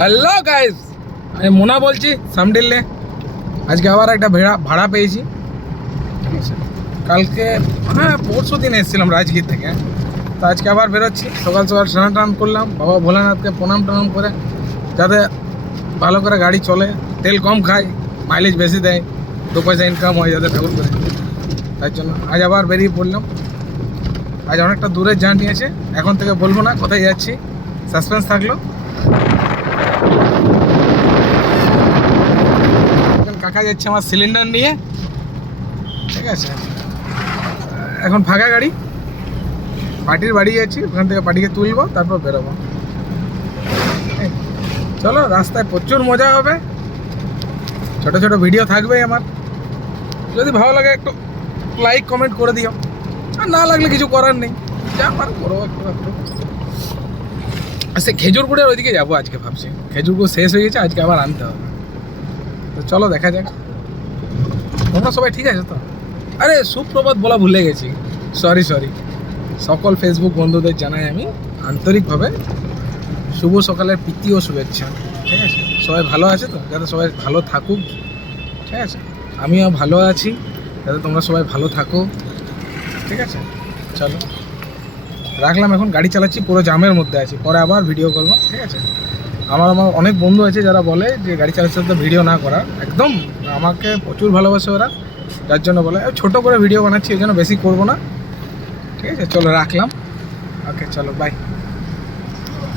Hello guys, আমি মোনা বলছি সামডিল্লে। আজকে আবার একটা ভাড়া পেয়েছি, ঠিক আছে। কালকে পরশু দিন এসেছিলাম রাজগীর থেকে, তো আজকে আবার বেরোচ্ছি। সকাল সকাল স্নান টান করলাম, বাবা ভোলানাথকে প্রণাম টনাম করে, যাতে ভালো করে গাড়ি চলে, তেল কম খায়, মাইলেজ বেশি দেয়, 2 পয়সা ইনকাম হয় যাতে ঠাকুর করে। তার জন্য আজ আবার বেরিয়ে পড়লাম। আজ অনেকটা দূরের জার্নি আছে, এখন থেকে বলবো না কোথায় যাচ্ছি, সাসপেন্স থাকলো। কাকা যাচ্ছে আমার সিলিন্ডার নিয়ে, ঠিক আছে। এখন ফাঁকা গাড়ি, পার্টির বাড়ি যাচ্ছি, ওখান থেকে পার্টিকে তুলবো, তারপর বেরোবো। চলো, রাস্তায় প্রচুর মজা হবে, ছোট ছোট ভিডিও থাকবে আমার। যদি ভালো লাগে একটু লাইক কমেন্ট করে দিও, আর না লাগলে কিছু করার নেই, যা পারো করো একটু একটু। আচ্ছা, খেজুর গুড়ের ওইদিকে যাবো আজকে ভাবছি, খেজুর গুড় শেষ হয়ে গেছে, আজকে আবার আনতে হবে। তো চলো দেখা যাক। তোমরা সবাই ঠিক আছে তো? আরে সুপ্রভাত বলা ভুলে গেছি, সরি। সকল ফেসবুক বন্ধুদের জানাই আমি আন্তরিকভাবে শুভ সকালের প্রীতি ও শুভেচ্ছা, ঠিক আছে। সবাই ভালো আছে তো? যাতে সবাই ভালো থাকুক, ঠিক আছে। আমিও ভালো আছি, যাতে তোমরা সবাই ভালো থাকো, ঠিক আছে। চলো রাখলাম, এখন গাড়ি চালাচ্ছি, পুরো জামের মধ্যে আছি, পরে আবার ভিডিও করবো, ঠিক আছে। আমার অনেক বন্ধু আছে যারা বলে যে গাড়ি চালাতে তো ভিডিও না করা, একদম আমাকে প্রচুর ভালোবাসে ওরা, যার জন্য বলে ছোট করে ভিডিও বানাচ্ছি, ওই জন্য বেশি করবো না, ঠিক আছে। চলো রাখলাম, ওকে, চলো বাই।